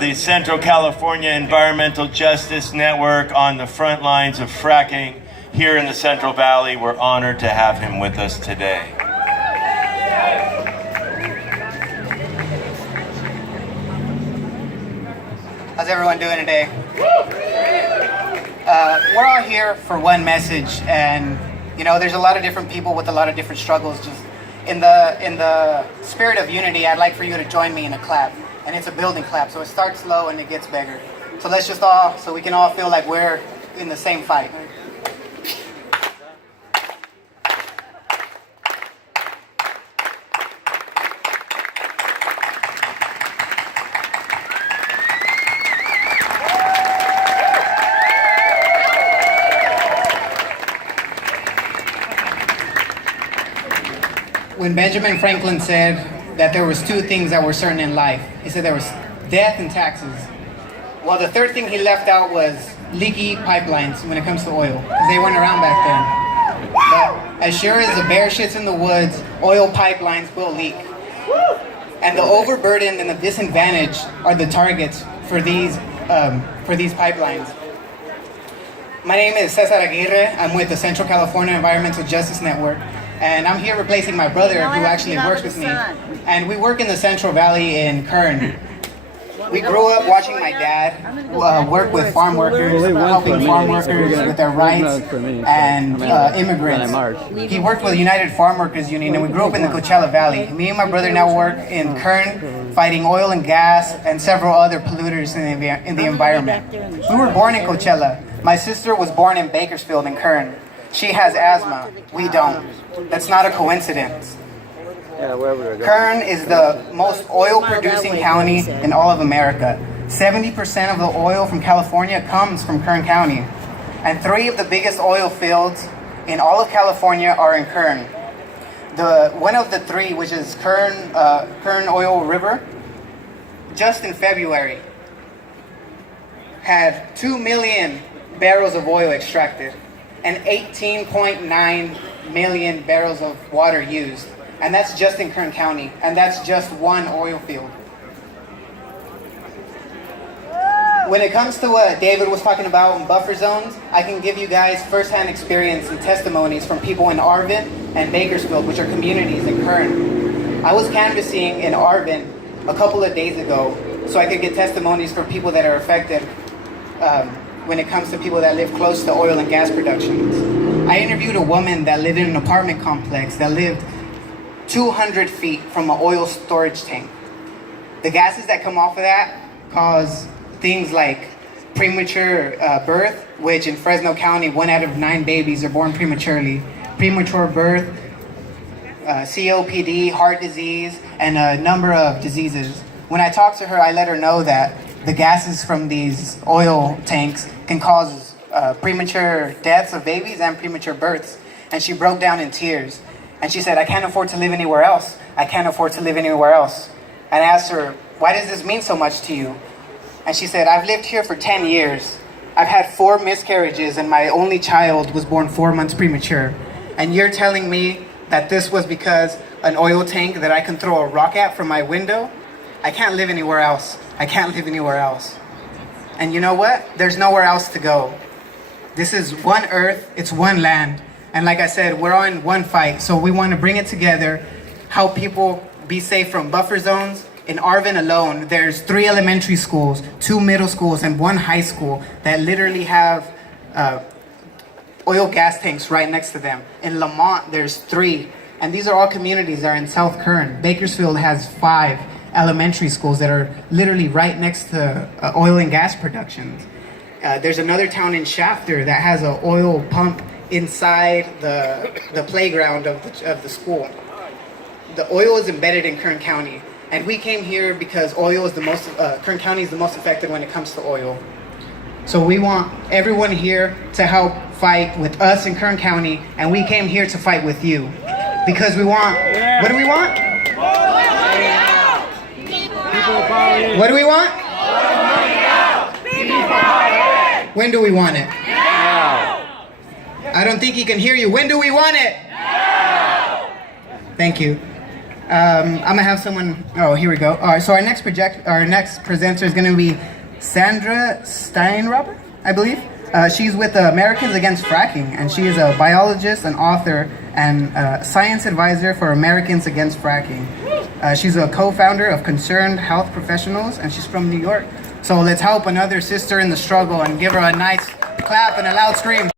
The Central California Environmental Justice Network on the front lines of fracking here in the Central Valley. We're honored to have him with us today. How's everyone doing today? We're all here for one message, and you know, there's a lot of different people with a lot of different struggles. Just in the spirit of unity, I'd like for you to join me in a clap, and it's a building clap, so it starts slow and it gets bigger. So let's just all, so we can all feel like we're in the same fight. When Benjamin Franklin said that there was two things that were certain in life, he said there was death and taxes. Well, the third thing he left out was leaky pipelines when it comes to oil, because they weren't around back then. But as sure as the bear shits in the woods, oil pipelines will leak. And the overburdened and the disadvantaged are the targets for these pipelines. My name is Cesar Aguirre. I'm with the Central California Environmental Justice Network. And I'm here replacing my brother who actually works with me. And we work in the Central Valley in Kern. We grew up watching my dad work with farm workers, helping farm workers with their rights and immigrants. He worked with the United Farm Workers Union, and we grew up in the Coachella Valley. Me and my brother now work in Kern, fighting oil and gas and several other polluters in the environment. We were born in Coachella. My sister was born in Bakersfield in Kern. She has asthma. We don't. That's not a coincidence. Kern is the most oil-producing county in all of America. 70% of the oil from California comes from Kern County. And 3 of the biggest oil fields in all of California are in Kern. One of the 3, which is Kern Oil River, just in February, had 2 million barrels of oil extracted and 18.9 million barrels of water used. And that's just in Kern County, and that's just one oil field. When it comes to what David was talking about in buffer zones, I can give you guys first-hand experience and testimonies from people in Arvin and Bakersfield, which are communities in Kern. I was canvassing in Arvin a couple of days ago, so I could get testimonies from people that are affected when it comes to people that live close to oil and gas productions. I interviewed a woman that lived in an apartment complex that lived 200 feet from an oil storage tank. The gases that come off of that cause things like premature birth, which in Fresno County, 1 out of 9 babies are born prematurely. Premature birth, COPD, heart disease, and a number of diseases. When I talked to her, I let her know that the gases from these oil tanks can cause premature deaths of babies and premature births. And she broke down in tears. And she said, I can't afford to live anywhere else. I can't afford to live anywhere else. And I asked her, why does this mean so much to you? And she said, I've lived here for 10 years. I've had 4 miscarriages, and my only child was born 4 months premature. And you're telling me that this was because an oil tank that I can throw a rock at from my window? I can't live anywhere else. I can't live anywhere else. And you know what? There's nowhere else to go. This is one earth, it's one land. And like I said, we're on one fight, so we want to bring it together, help people be safe from buffer zones. In Arvin alone, there's 3 elementary schools, 2 middle schools, and 1 high school that literally have oil gas tanks right next to them. In Lamont, there's 3. And these are all communities that are in South Kern. Bakersfield has 5 elementary schools that are literally right next to oil and gas productions. There's another town in Shafter that has an oil pump inside the playground of the school. The oil is embedded in Kern County, and we came here because oil is Kern County is the most affected when it comes to oil. So we want everyone here to help fight with us in Kern County, and we came here to fight with you because we want. What do we want? What do we want? When do we want it? I don't think he can hear you. When do we want it? Thank you. I'm gonna have someone. Oh, here we go. All right. So our next presenter is gonna be Sandra Steinrober, I believe. She's with Americans Against Fracking, and she is a biologist, an author, and science advisor for Americans Against Fracking. She's a co-founder of Concerned Health Professionals, and she's from New York. So let's help another sister in the struggle and give her a nice clap and a loud scream.